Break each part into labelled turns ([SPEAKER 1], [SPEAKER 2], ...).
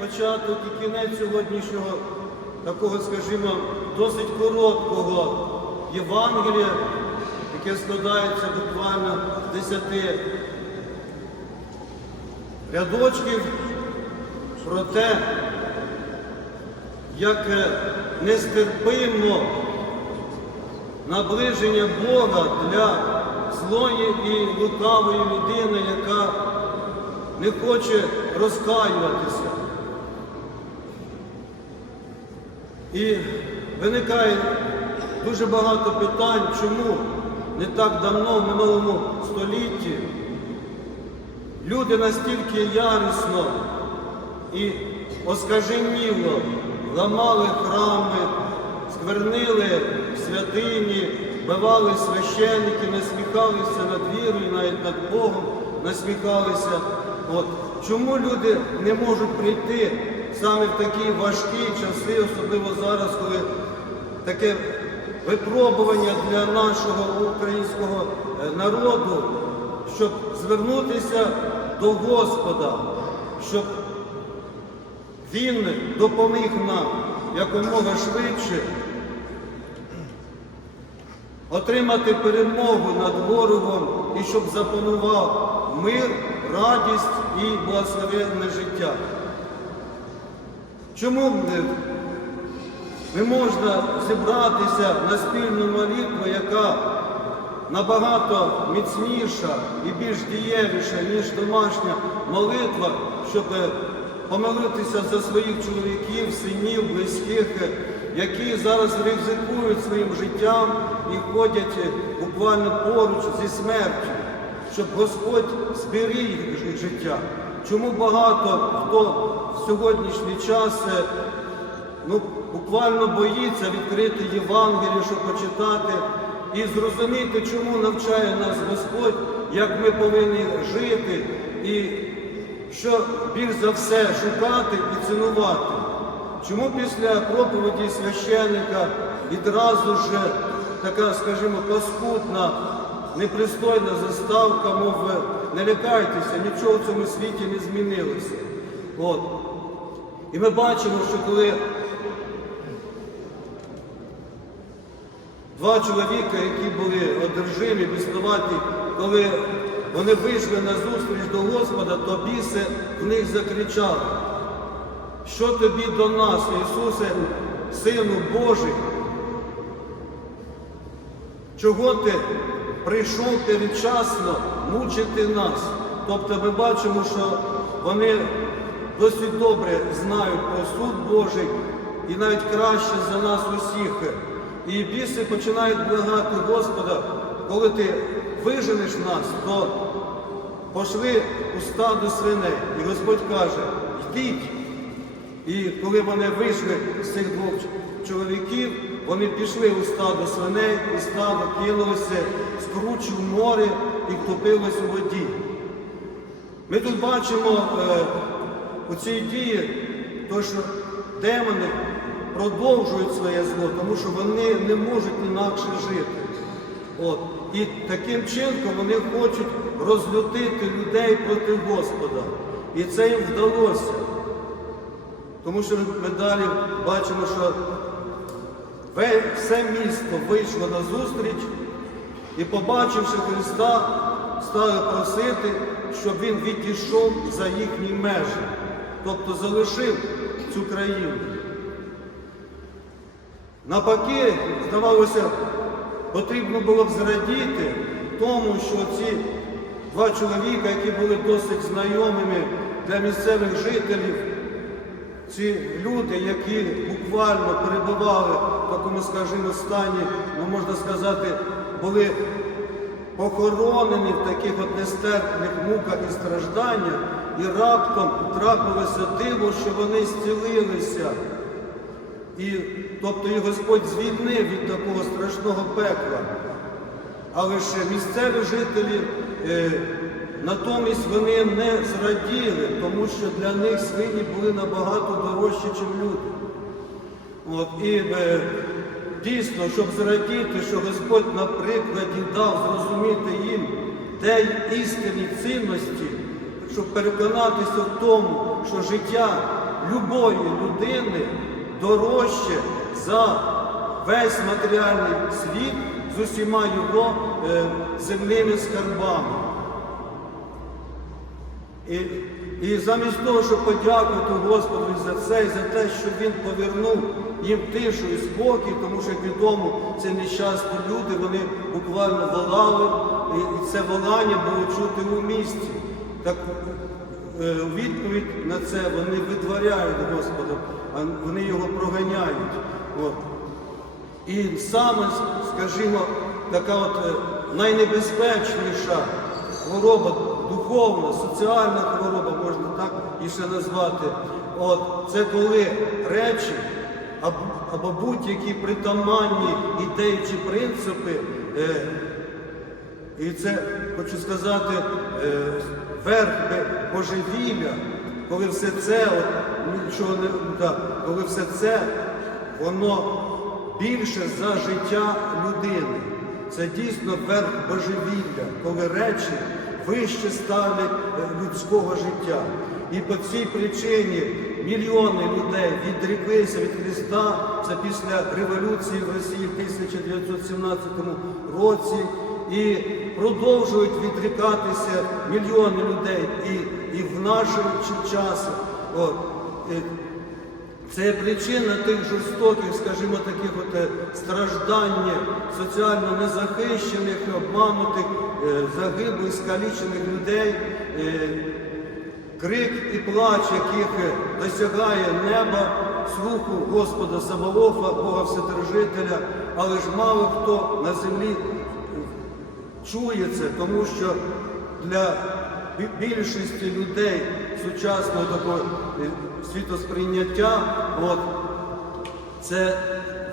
[SPEAKER 1] початок і кінець сьогоднішнього такого, скажімо, досить короткого Євангелія, яке складається буквально з десяти рядочків про те, як е, нестерпимо наближення Бога для злої і лукавої людини, яка не хоче розкаюватися. І виникає дуже багато питань, чому не так давно, в минулому столітті, люди настільки ярісно і оскаженіло ламали храми, сквернили святині, бивали священники, насміхалися над вірою, навіть над Богом насміхалися. От. Чому люди не можуть прийти саме в такі важкі часи, особливо зараз, коли таке випробування для нашого українського е, народу, щоб звернутися до Господа, щоб Він допоміг нам якомога швидше отримати перемогу над ворогом і щоб запанував мир, радість і благословенне життя. Чому не, не можна зібратися на спільну молитву, яка набагато міцніша і більш дієвіша, ніж домашня молитва, щоб помолитися за своїх чоловіків, синів, близьких, які зараз ризикують своїм життям і ходять буквально поруч зі смертю, щоб Господь зберіг їх життя. Чому багато хто в сьогоднішній час е, ну, буквально боїться відкрити Євангелію, щоб почитати і зрозуміти, чому навчає нас Господь, як ми повинні жити, і що більш за все шукати і цінувати. Чому після проповіді священника відразу ж така, скажімо, паскудна, непристойна заставка, мов не лякайтеся, нічого в цьому світі не змінилося. От. І ми бачимо, що коли два чоловіка, які були одержимі, біснуваті, коли вони вийшли на зустріч до Господа, то біси в них закричали. Що тобі до нас, Ісусе, Сину Божий? Чого ти прийшов передчасно мучити нас? Тобто ми бачимо, що вони досить добре знають про суд Божий і навіть краще за нас усіх. І біси починають благати Господа, коли ти виженеш нас, то пошли у стадо свиней. І Господь каже, йдіть. І коли вони вийшли з цих двох чоловіків, вони пішли у стадо свиней, і стадо кинулося скручу в море і втопилось у воді. Ми тут бачимо е, у цій дії, то, що демони продовжують своє зло, тому що вони не можуть інакше жити. От. І таким чином вони хочуть розлютити людей проти Господа. І це їм вдалося. Тому що ми далі бачимо, що все місто вийшло на зустріч і, побачивши Христа, стали просити, щоб Він відійшов за їхні межі, тобто залишив цю країну. Навпаки, здавалося, потрібно було б зрадіти тому, що ці два чоловіка, які були досить знайомими для місцевих жителів, ці люди, які буквально перебували в такому, скажімо, стані, ну можна сказати, були похоронені в таких от нестерпних муках і стражданнях, і раптом трапилося диво, що вони зцілилися. І, тобто і Господь звільнив від такого страшного пекла. Але ж місцеві жителі е, натомість вони не зраділи, тому що для них свині були набагато дорожчі, ніж люди. От, і е, дійсно, щоб зрадіти, що Господь на прикладі дав зрозуміти їм, де істинні цінності, щоб переконатися в тому, що життя любої людини дорожче за весь матеріальний світ з усіма його е, земними скарбами. І, і замість того, щоб подякувати Господу за це і за те, що Він повернув їм тишу і спокій, тому що, як відомо, це нещасні люди, вони буквально волали, і, це волання було чути у місті. Так е, у відповідь на це вони витворяють Господа, а вони його проганяють. От. І саме, скажімо, така от е, найнебезпечніша хвороба, духовна, соціальна хвороба, можна так і ще назвати. От, це коли речі або, будь-які притаманні ідеї чи принципи, е, і це, хочу сказати, е, верх божевілля, коли все це, от, нічого не да, коли все це, воно більше за життя людини. Це дійсно верх божевілля, коли речі вище ставлять е, людського життя. І по цій причині мільйони людей відріклися від Христа. Це після революції в Росії в 1917 році. І продовжують відрікатися мільйони людей і, і в наш ч- час. От. Це причина тих жорстоких, скажімо, таких от е, страждань соціально незахищених, обманутих, е, загиблих, скалічених людей, е, крик і плач, яких досягає неба, слуху Господа Саваофа, Бога Вседержителя, але ж мало хто на землі чує це, тому що для більшості людей сучасного такого е, світосприйняття, от, це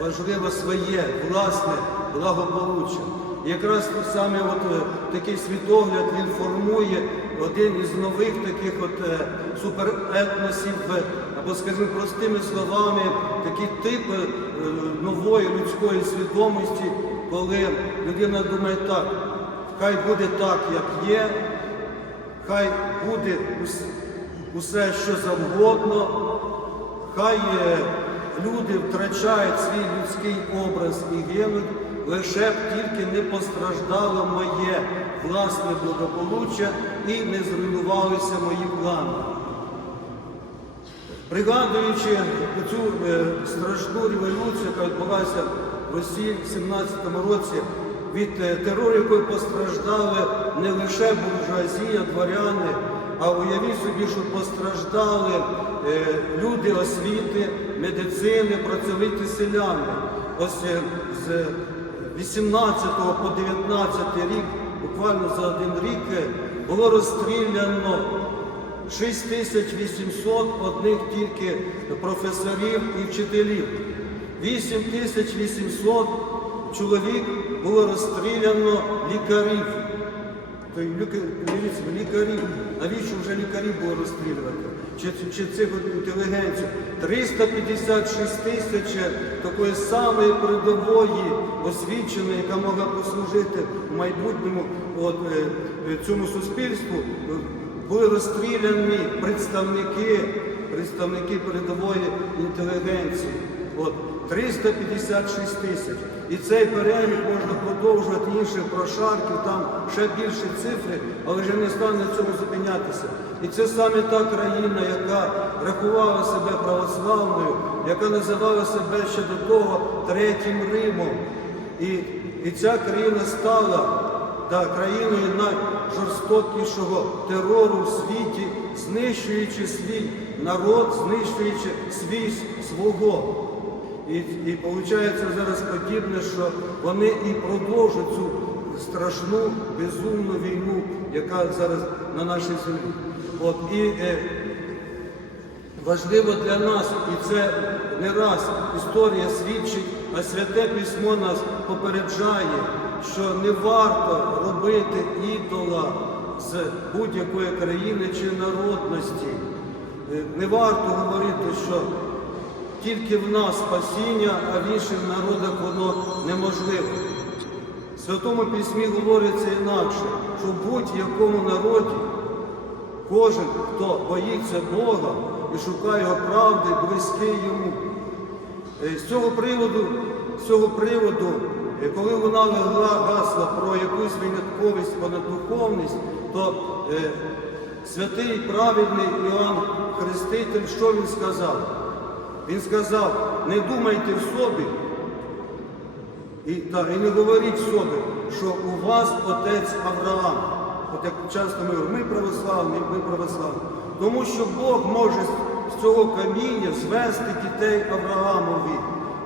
[SPEAKER 1] важливо своє власне благополуччя. Якраз саме от, е, такий світогляд він формує один із нових таких от е, суперетносів, або, скажімо, простими словами, такі типи е, нової людської свідомості, коли людина думає так, хай буде так, як є, хай буде усе, що завгодно, хай е, люди втрачають свій людський образ і гинуть, лише б тільки не постраждало моє власне благополуччя і не зруйнувалися мої плани. Пригадуючи цю е, страшну революцію, яка відбулася в Росії в 17-му році, від е, терору, якої постраждали не лише буржуазія, дворяни, а уявіть собі, що постраждали е, люди освіти, медицини, працьовиті селяни. Ось е, з 18 по 19 рік, буквально за один рік, е, було розстріляно 6800 одних тільки професорів і вчителів. 8800 чоловік було розстріляно лікарів. То дивіться, лікарів. Навіщо вже лікарів було розстрілювати? Чи, чи цих інтелігенцію? 356 тисяч такої самої передової освіченої, яка могла послужити в майбутньому от, е, е, цьому суспільству, були розстріляні представники, представники передової інтелігенції. От, 356 тисяч. І цей перелік можна продовжувати інших прошарків, там ще більші цифри, але вже не стане на цьому зупинятися. І це саме та країна, яка рахувала себе православною, яка називала себе ще до того Третім Римом. І, і ця країна стала та країною найжорстокішого терору в світі, знищуючи свій народ, знищуючи свій свого. І, і виходить зараз подібне, що вони і продовжують цю страшну, безумну війну, яка зараз на нашій землі. От, і е, важливо для нас, і це не раз історія свідчить, а святе письмо нас попереджає, що не варто робити ідола з будь-якої країни чи народності. Е, Не варто говорити, що тільки в нас спасіння, а в інших народах воно неможливо. В Святому Письмі говориться інакше, що в будь-якому народі кожен, хто боїться Бога, і шукає його правди, близький йому. Е, З цього приводу, з цього приводу, е, коли гла- гасла про якусь винятковість, понаддуховність, то е, святий праведний Іоанн Хреститель, що він сказав? Він сказав, не думайте в собі, і, та, і не говоріть собі, що у вас отець Авраам. От як часто ми говоримо, ми православні, ми православні. Тому що Бог може з- цього каміння звести дітей Авраамові.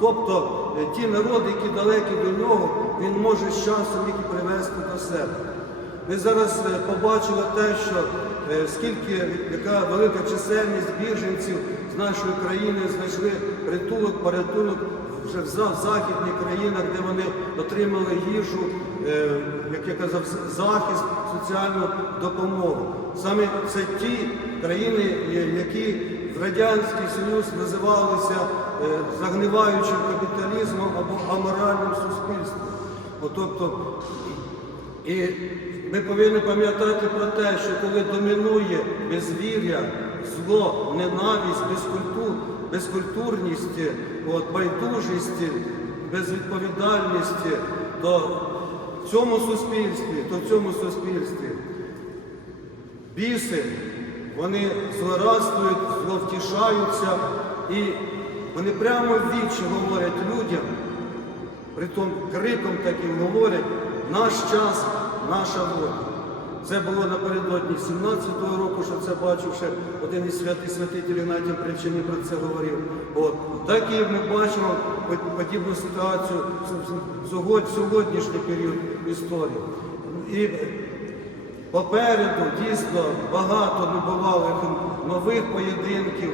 [SPEAKER 1] Тобто е, ті народи, які далекі до нього, він може з часом їх привести до себе. Ми зараз е, побачили те, що е, скільки яка велика чисельність біженців з нашої країни знайшли притулок, порятунок вже в західних країнах, де вони отримали їжу, е, як я казав, захист, соціальну допомогу. Саме це ті країни, які в Радянський Союз називалися загниваючим капіталізмом або аморальним суспільством. Тобто і ми повинні пам'ятати про те, що коли домінує безвір'я, зло, ненависть, безкультур, безкультурність, от, байдужість, безвідповідальність, то в цьому суспільстві, то в цьому суспільстві біси, вони злорадствують, зловтішаються і вони прямо в вічі говорять людям, притом криком таким говорять, наш час, наша воля. Це було напередодні 17-го року, що це бачив ще один із святих святителів Ігнатій Причини про це говорив. От. Так і ми бачимо подібну ситуацію в сьогоднішній період історії. І Попереду дійсно багато небувалих нових поєдинків,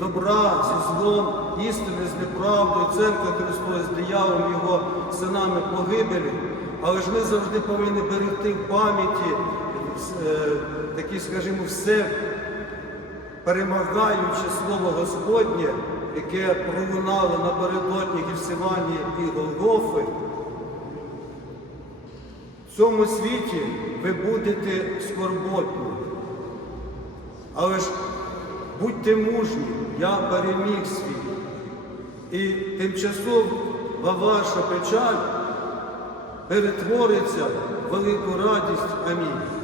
[SPEAKER 1] добра зі злом, істини з неправдою, церква Христова з дияволом, його синами погибелі. Але ж ми завжди повинні берегти в пам'яті е, такі, скажімо, все перемагаюче слово Господнє, яке пролунало напередодні Гівсиманії і Голгофи. В цьому світі ви будете скорботні. Але ж будьте мужні, я переміг світ. І тимчасова ваша печаль перетвориться в велику радість. Амінь.